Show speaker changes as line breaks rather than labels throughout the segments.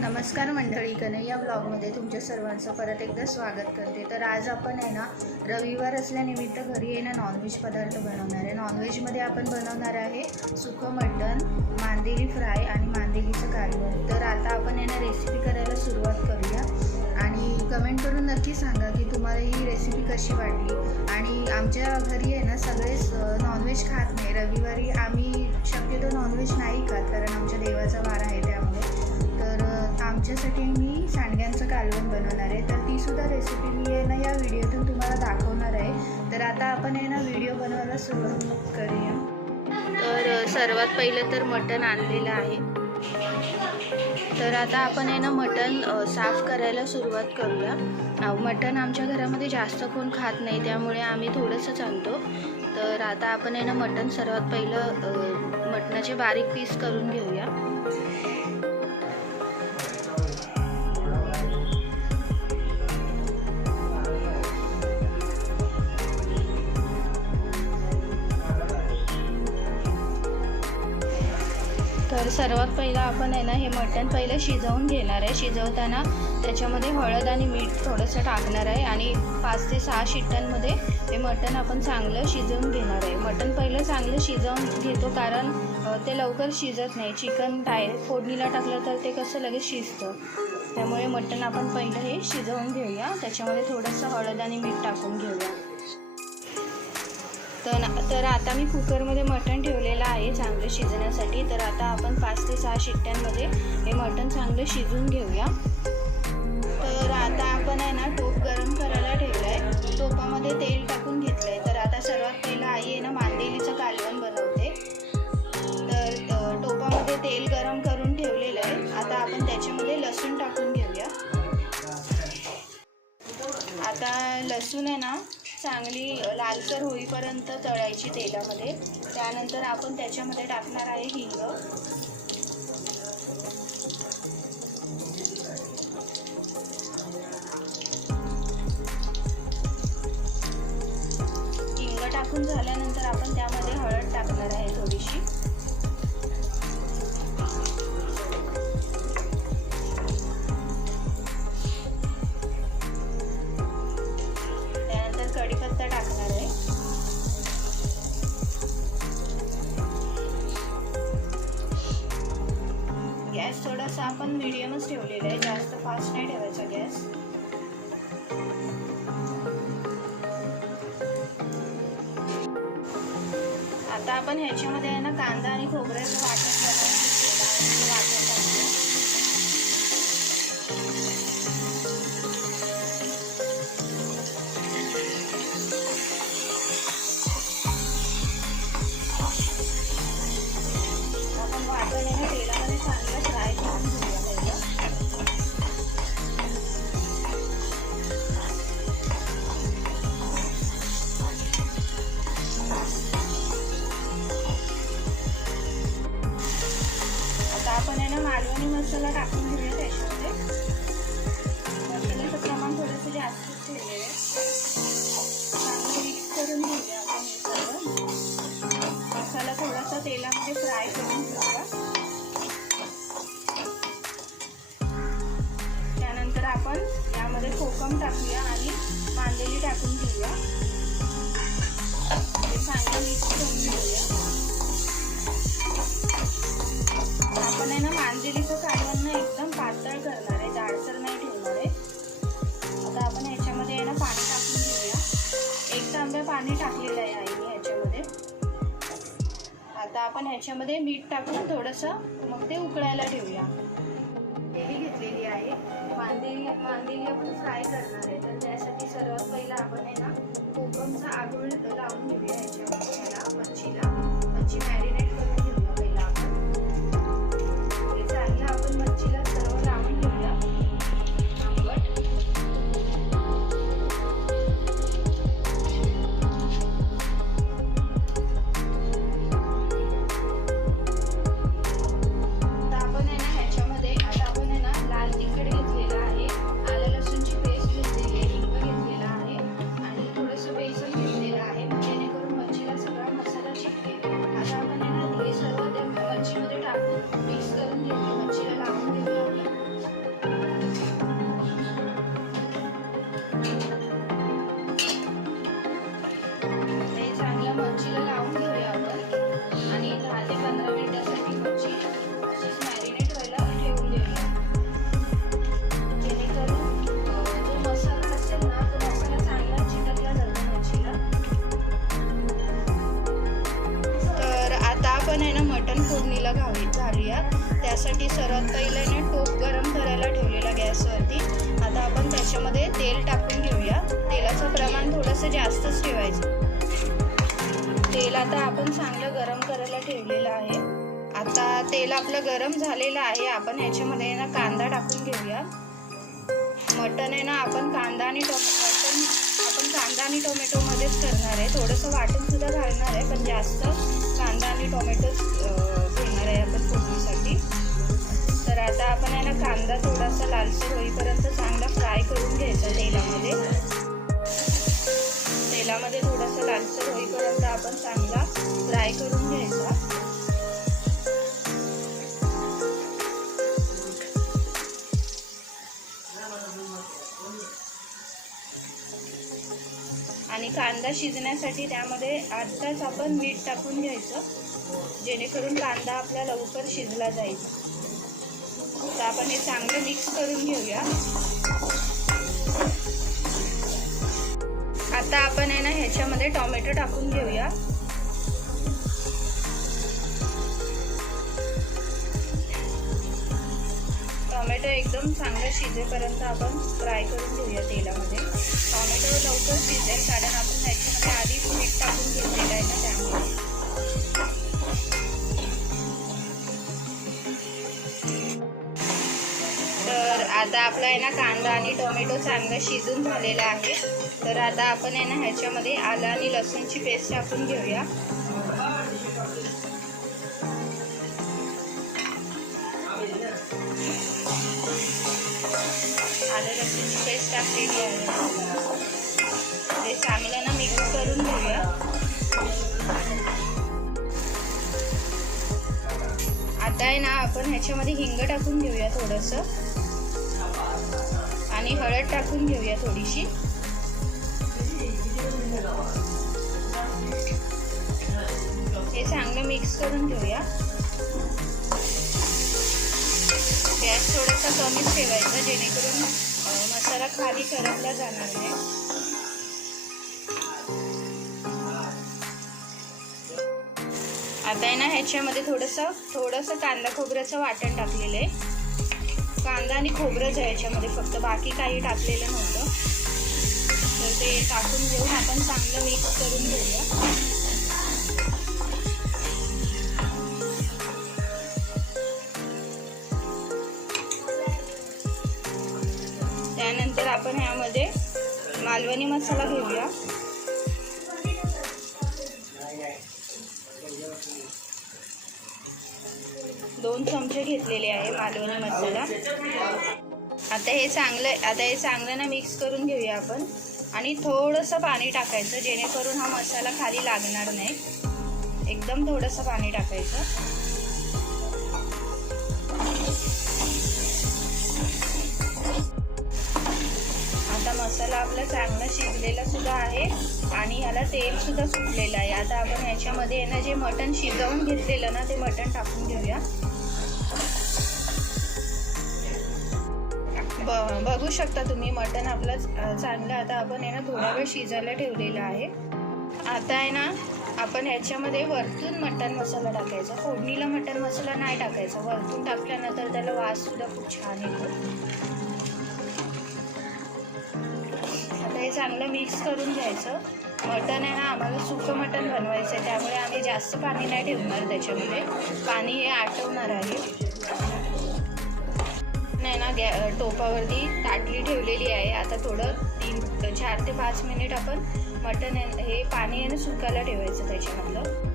नमस्कार मंडळी कन्हैया ब्लॉगमध्ये तुमच्या सर्वांचं परत एकदा स्वागत करते. तर आज आपण आहे ना रविवार असल्यानिमित्त घरी आहे ना नॉनव्हेज पदार्थ बनवणार आहे. नॉनव्हेजमध्ये आपण बनवणार आहे सुकं मटण मांदेली फ्राय आणि मांदेलीचं कालवण तर आता आपण आहे ना रेसिपी करायला सुरुवात करूया. आणि कमेंट करून नक्की सांगा की तुम्हाला ही रेसिपी कशी वाटली. आणि आमच्या घरी आहे ना सगळेच नॉनव्हेज खात नाही. रविवारी आम्ही शक्यतो नॉनव्हेज नाही खात कारण आमच्या देवाचा वार आहे. आमच्यासाठी मी सांडग्यांचं कालवण बनवणार आहे. तर तीसुद्धा रेसिपी मी आहे ना या व्हिडिओतून तुम्हाला दाखवणार आहे. तर आता आपण आहे ना व्हिडिओ बनवायला सुरुवात करूया. तर सर्वात पहिलं तर मटण आणलेलं आहे. तर आता आपण आहे ना मटण साफ करायला सुरुवात करूया. मटण आमच्या घरामध्ये जास्त कोण खात नाही त्यामुळे आम्ही थोडंसंच आणतो. तर आता आपण आहे ना मटण सर्वात पहिलं मटणाचे बारीक पीस करून घेऊया. तर सर्वात पहिलं आपण आहे ना हे मटण पहिलं शिजवून घेणार आहे. शिजवताना त्याच्यामध्ये हळद आणि मीठ थोडंसं टाकणार आहे आणि पाच ते सहा शिट्ट्यांमध्ये हे मटण आपण चांगलं शिजवून घेणार आहे. मटण पहिलं चांगलं शिजवून घेतो कारण ते लवकर शिजत नाही. चिकन डायरेक्ट फोडणीला टाकलं तर ते कसं लगेच शिजतं. त्यामुळे मटण आपण पहिलं हे शिजवून घेऊया. त्याच्यामध्ये थोडंसं हळद आणि मीठ टाकून घेऊया. तर तर आता मी कुकरमध्ये मटण शिजण्यासाठी. तर आता आपण पाच ते सहा शिट्ट्यांमध्ये हे मटण चांगलं शिजून घेऊया. तर आता आपण आहे ना टोप गरम करायला ठेवलं आहे टोपामध्ये तेल टाकून घेतलं आहे तर आता सर्वात पहिलं आई आहे ना मांदेलीचं कालवण बनवते. तर टोपामध्ये तेल गरम करून ठेवलेलं आहे. आता आपण त्याच्यामध्ये लसूण टाकून घेऊया. आता लसूण आहे ना चांगली लालसर होईपर्यंत तळायची तेलामध्ये. त्यानंतर आपण त्याच्यामध्ये टाकणार आहे हिंग. आता आपण ह्याच्यामध्ये आहे ना कांदा आणि खोबऱ्याचं वाटण आपण आणि मसाला टाकून घेऊया त्याच्यामध्ये. मसाल्याचं प्रमाण थोडंसं जास्त ठेवलेलं आहे चांगलं मिक्स करून घेऊया आपण हे मसाला थोडासा तेलामध्ये फ्राय करून घेऊया. त्यानंतर आपण यामध्ये कोकम टाकूया. आहे ना मांदेलीचं कालवण ना एकदम पातळ करणार आहे जाडसर नाही ठेवणार आहे. आता आपण ह्याच्यामध्ये आहे ना पाणी टाकून घेऊया. एक तांब्या पाणी टाकलेलं आहे आईने ह्याच्यामध्ये आता आपण ह्याच्यामध्ये मीठ टाकून थोडंसं मग ते उकळायला ठेवूया. तेली घेतलेली आहे. मांदेली मांदेली आपण फ्राय करणार आहे. तर त्यासाठी सर्वात पहिला आपण आहे ना कोकमचा आगळ लावून घेऊया ह्याच्यामध्ये जास्तच ठेवायचं. तेल आता आपण चांगलं गरम करायला ठेवलेलं आहे. आता तेल आपलं गरम झालेलं आहे. आपण ह्याच्यामध्ये ना कांदा टाकून घेऊया. मटन आहे ना आपण कांदा आणि टोमॅटो मटन आपण कांदा आणि टोमॅटोमध्येच करणार आहे. थोडंसं वाटण सुद्धा घालणार आहे पण जास्त कांदा आणि टोमॅटोच घेणार आहे आपण फोडणीसाठी. तर आता आपण आहे ना कांदा थोडासा लालसर होईपर्यंत चांगला फ्राय करून घ्यायचा तेलामध्ये. तेलामध्ये थोडासा लालसर होईपर्यंत आपण चांगला फ्राय करून घ्यायचा. आणि कांदा शिजण्यासाठी त्यामध्ये आत्ताच आपण मीठ टाकून घ्यायचं जेणेकरून कांदा आपला लवकर शिजला जाईल. तर आपण हे चांगलं मिक्स करून घेऊया. आता आपण आहे ना ह्याच्यामध्ये टोमॅटो टाकून घेऊया. टोमॅटो एकदम चांगलं शिजेपर्यंत आपण फ्राय करून घेऊया तेलामध्ये. टोमॅटो लवकर शिजेल कारण आपण ह्याच्यामध्ये आधीच मीठ टाकून घेतलेलं आहे ना त्यामुळे तर आता आपला आहे ना कांदा आणि टोमॅटो चांगलं शिजून झालेला आहे. तर आता आपण आहे ना ह्याच्यामध्ये आलं आणि लसूणची पेस्ट टाकून घेऊया. आलं लसूणची पेस्ट टाकलेली आहे ते चांगलं ना मिक्स करून घेऊया. आता आहे ना आपण ह्याच्यामध्ये हिंग टाकून घेऊया थोडंसं. आणि हळद टाकून घेऊया थोडीशी. हे चांगलं मिक्स करून घेऊया. गॅस थोडासा कमीच ठेवायचा जेणेकरून मसाला खाली करपला जाणार नाही. आता आहे ना ह्याच्यामध्ये थोडंसं थोडंसं कांदा खोबऱ्याचं वाटण टाकलेलं आहे. कांदा आणि खोबरंच आहे ह्याच्यामध्ये फक्त बाकी काही टाकलेलं नव्हतं. तर ते टाकून घेऊन आपण चांगलं मिक्स करून घेऊया. मालवणी मसाला घेऊया. दोन चमचे घेतलेले आहे मालवणी मसाला. आता हे चांगलं आता हे चांगलं ना मिक्स करून घेऊया आपण. आणि थोडंसं पाणी टाकायचं जेणेकरून हा मसाला खाली लागणार नाही. एकदम थोडंसं पाणी टाकायचं. मसाला आपला चांगला शिजलेला सुद्धा आहे आणि ह्याला तेल सुद्धा सुटलेलं आहे. आता आपण ह्याच्यामध्ये आहे ना जे मटण शिजवून घेतलेलं ना ते मटण टाकून घेऊया. ब बघू शकता तुम्ही मटण आपलं चांगलं आता आपण आहे ना थोडा वेळ शिजायला ठेवलेलं आहे. आता आहे ना आपण ह्याच्यामध्ये वरतून मटण मसाला टाकायचा. फोडणीला मटण मसाला नाही टाकायचा. वरतून टाकल्यानंतर त्याला वास सुद्धा खूप छान येतो. हे चांगलं मिक्स करून घ्यायचं. मटण आहे ना आम्हाला सुकं मटण बनवायचं आहे त्यामुळे आम्ही जास्त पाणी नाही ठेवणार त्याच्यामध्ये. पाणी हे आटवणार आहे. नाही ना गॅ टोपावरती ताटली ठेवलेली आहे. आता थोडं तीन चार ते पाच मिनिट आपण मटण आहे- हे पाणी आहे ना सुकायला ठेवायचं त्याच्यामधलं.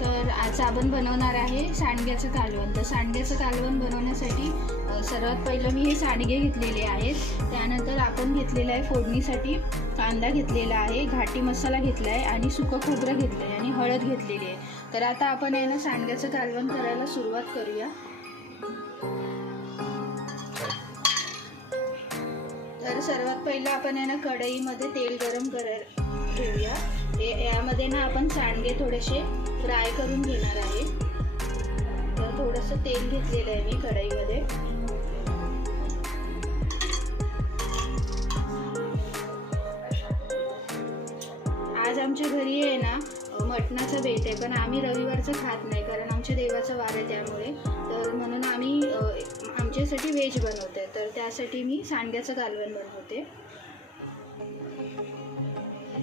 तर आज आपण बनवणार आहे सांडग्याचं कालवण. तर सांडग्याचं कालवण बनवण्यासाठी सर्वात पहिलं मी हे सांडगे घेतलेले आहेत. त्यानंतर आपण घेतलेलं आहे फोडणीसाठी. कांदा घेतलेला आहे घाटी मसाला घेतला आहे आणि सुकं खोबरं घेतलं आहे आणि हळद घेतलेली आहे. तर आता आपण आहे ना सांडग्याचं कालवण करायला सुरुवात करूया. तर सर्वात पहिलं आपण आहे ना कढईमध्ये तेल गरम करायला ठेवूया. यामध्ये ना आपण सांडगे थोडेसे फ्राय करून घेणार आहे. तर थोडंसं तेल घेतलेलं आहे मी कढईमध्ये. आमच्या घरी आहे ना मटणाचं बेत आहे पण आम्ही रविवारचं खात नाही कारण आमच्या देवाचं वार आहे त्यामुळे. तर म्हणून आम्ही आमच्यासाठी व्हेज बनवते तर त्यासाठी मी सांडग्याचं कालवण बनवते.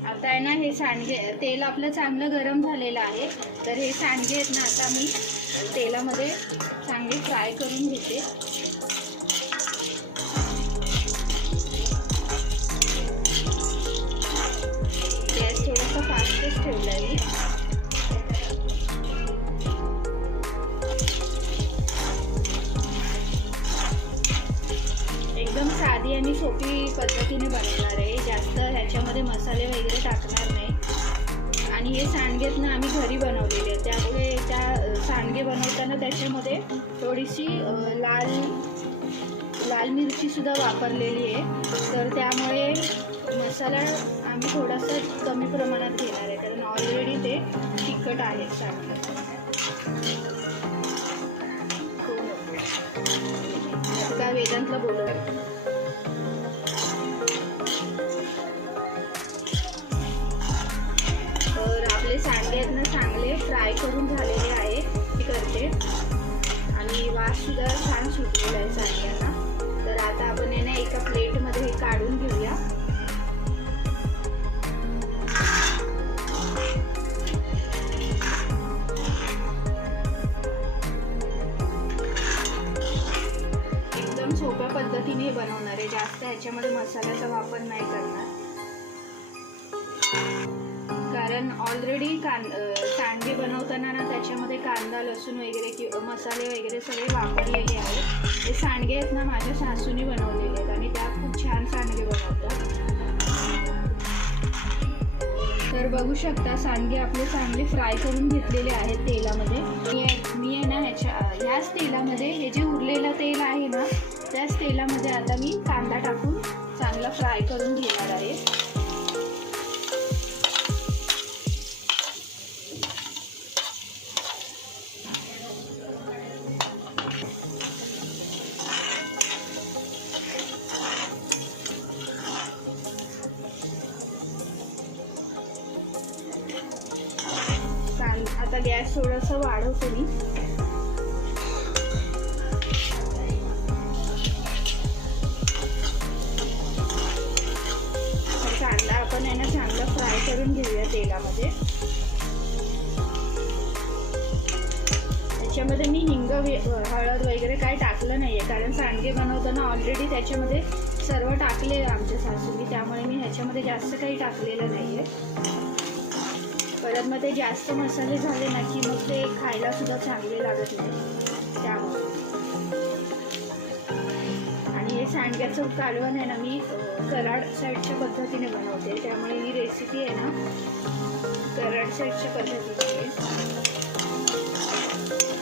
आता आहे ना हे सांडगे तेल आपलं चांगलं गरम झालेलं आहे तर हे सांडगे आहेत ना आता मी तेलामध्ये चांगले फ्राय करून घेते. थोडासा ठेवलं आहे मी एकदम साधी आणि सोपी पद्धतीने बनवणार आहे. जास्त ह्याच्यामध्ये मसाले वगैरे टाकणार नाही. आणि हे सांडगेत ना आम्ही घरी बनवलेले आहेत. त्यामुळे त्या सांडगे बनवताना त्याच्यामध्ये थोडीशी लाल लाल मिरचीसुद्धा वापरलेली आहे. तर त्यामुळे मसाला आम्ही थोडासा कमी प्रमाणात घेणार आहे कारण ऑलरेडी ते तिखट आहे चांगलं हो. आता वेदांतला बोलव तर आपले सांडगे आहेत ना चांगले फ्राय करून झालेले आहे मी करते. आणि वाससुद्धा छान सुटलेला आहे सांडग्यांना. तर आता आपण आहे ना एका प्लेट कारण ऑलरेडी कां अं, सांडगे बनवताना ना त्याच्यामध्ये कांदा लसूण वगैरे किंवा मसाले वगैरे सगळे वापरलेले आहेत. ते सांडगे आहेत ना माझ्या सासूने बनवलेले आहेत आणि त्या खूप छान सांडगे बनवतात. तर बघू शकता सांडगे आपले चांगले फ्राय करून घेतलेले आहेत तेलामध्ये. मी मी आहे ना ह्याच्या ह्याच तेलामध्ये हे जे उरलेलं तेल आहे ना त्याच तेलामध्ये आता मी कांदा टाकून चांगला फ्राय करून घेणार आहे. गॅस थोडंसं वाढवते मी. कांदा आपण आहे ना चांगला फ्राय करून घेऊया तेलामध्ये. त्याच्यामध्ये मी हिंग वे- हळद वगैरे काय टाकलं नाही आहे कारण सांडगे बनवताना ऑलरेडी त्याच्यामध्ये सर्व टाकले आमच्या सासूनी. त्यामुळे मी ह्याच्यामध्ये जास्त काही टाकलेलं नाही आहे परत मग ते जास्त मसाले झाले ना की मग ते खायला सुद्धा चांगले लागत नाही. त्यामुळे. आणि हे सांडग्याचं कालवण आहे ना मी कराड साईडच्या पद्धतीने बनवते. त्यामुळे ही रेसिपी आहे ना कराड साईडच्या पद्धतीने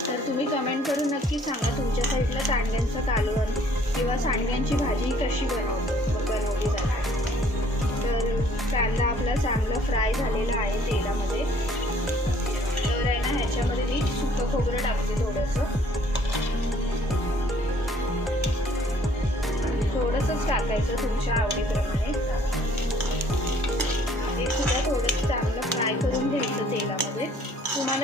तर तुम्ही कमेंट करून नक्की सांगा तुमच्या साईडला सांडग्यांचं कालवण किंवा सांडग्यांची भाजी कशी बनवतो बनवली जाणार. कांदा आपला चांगला फ्राय झालेला आहे तेलामध्ये. तर आहे ना ह्याच्यामध्ये मी सुकं खोबरं टाकते थोडंसं. थोडंसंच टाकायचं तुमच्या आवडीप्रमाणे.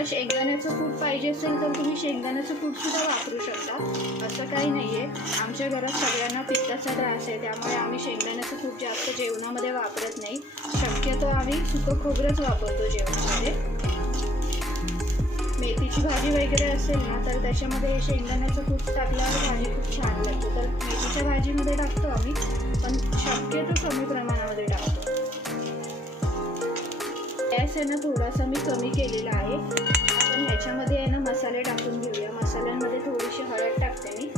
तुम्हाला शेंगदाण्याचं कूट पाहिजे असेल तर तुम्ही शेंगदाण्याचं कूट सुद्धा वापरू शकता. असं काही नाही आहे आमच्या घरात सगळ्यांना पित्ताचा त्रास आहे त्यामुळे आम्ही शेंगदाण्याचं कूट जास्त जेवणामध्ये वापरत नाही. शक्यतो आम्ही सुकं खोबरंच वापरतो जेवणामध्ये. मेथीची भाजी वगैरे असेल ना तर त्याच्यामध्ये शेंगदाण्याचं कूट टाकल्यावर भाजी खूप छान लागते. तर मेथीच्या भाजीमध्ये टाकतो आम्ही पण शक्यतो कमी प्रमाणामध्ये टाकतो. गॅस आहे ना थोडासा मी कमी केलेला आहे. आपण ह्याच्यामध्ये आहे ना मसाले टाकून घेऊया. मसाल्यांमध्ये थोडीशी हळद टाकते मी.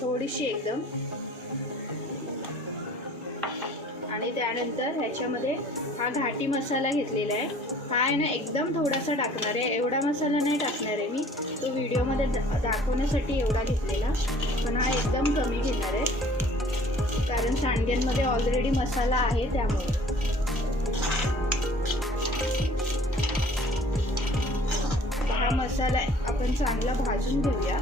थोडीशी एकदम. आणि त्यानंतर ह्याच्यामध्ये हा घाटी मसाला घेतलेला आहे. हा आहे ना एकदम थोडासा टाकणार आहे. एवढा मसाला नाही टाकणार आहे मी. तो व्हिडिओमध्ये दा दाखवण्यासाठी एवढा घेतलेला. पण हा एकदम कमी घेणार आहे. कारण सांडग्यांमध्ये ऑलरेडी मसाला आहे त्यामुळे. हा मसाला आपण चांगला भाजून घेऊया.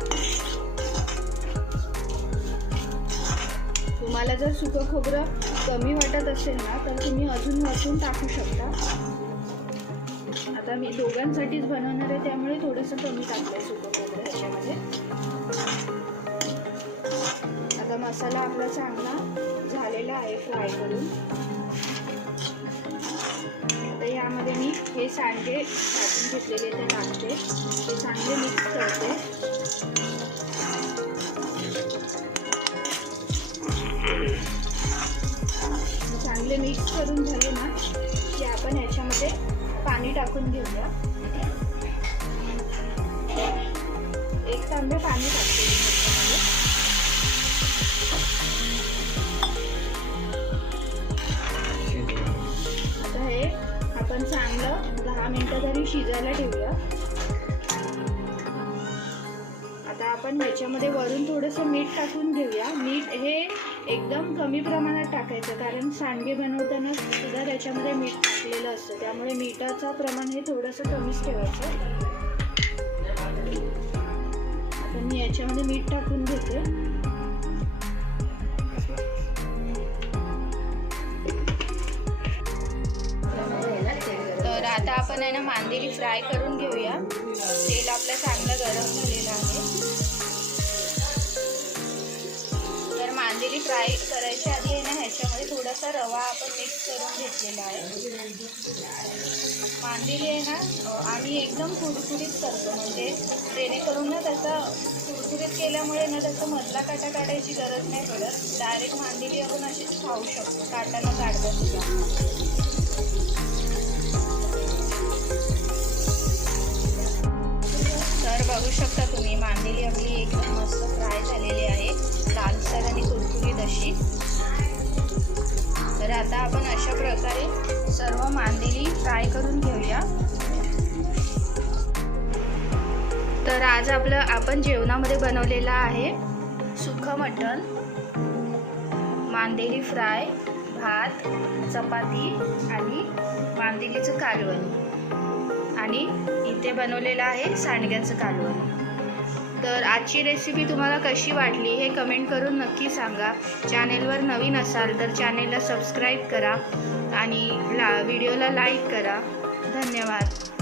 तुम्हाला जर सुकं खोबरं कमी वाटत असेल ना तर तुम्ही अजून वरतून टाकू शकता. आता आता मी दोघांसाठीच बनवणार आहे त्यामुळे थोडंसं कमी टाकलं आहे सुकं खोबरं ह्याच्यामध्ये. आता मसाला आपला चांगला झालेला आहे फ्राय करून. आता यामध्ये मी हे सांडगे टाकून घेतलेले ते टाकते ते सांगे मिक्स करते. चांगले मिक्स करून झाले ना की आपण याच्यामध्ये पाणी टाकून घेऊया. एक तांबे पाणी टाकते आपण चांगलं दहा मिनटं तरी शिजायला ठेवूया. आता आपण ह्याच्यामध्ये वरून थोडंसं मीठ टाकून घेऊया. मीठ हे एकदम कमी प्रमाणात टाकायचं कारण सांडगे बनवताना सुद्धा त्याच्यामध्ये मीठ टाकलेलं असतं. त्यामुळे मिठाचं प्रमाण हे थोडंसं कमीच ठेवायचं. आता मी याच्यामध्ये मीठ टाकून घेते. आता आपण आहे ना मांदेली फ्राय करून घेऊया. तेल आपलं चांगलं गरम झालेलं आहे. तर मांदेली फ्राय करायच्या आधी आहे ना ह्याच्यामध्ये थोडासा रवा आपण मिक्स करून घेतलेला आहे. मांदेली आहे ना आम्ही एकदम कुरकुरीत करतो. म्हणजे जेणेकरून ना त्याचा कुरकुरीत केल्यामुळे ना त्याचा मधला काटा काढायची गरज नाही पडत. डायरेक्ट मांदेली आपण अशीच खाऊ शकतो. काटा न काढता सुद्धा. बघू शकता तुम्ही मांदेली आपली एकदम मस्त फ्राय झालेली आहे लालसर आणि कुरकुरीत अशी. तर आता आपण अशा प्रकारे सर्व मांदेली फ्राय करून घेऊया. तर आज आपलं आपण जेवणामध्ये बनवलेलं आहे सुखं मटण मांदेली फ्राय भात चपाती आणि मांदेलीचं कालवण. आणि इथे बनवलेलं आहे सांडग्याचं कालवण. तर आजची रेसिपी तुम्हाला कशी वाटली हे कमेंट करून नक्की सांगा. चॅनेलवर नवीन असाल तर चॅनेलला सबस्क्राईब करा आणि ला व्हिडिओला लाईक करा. धन्यवाद.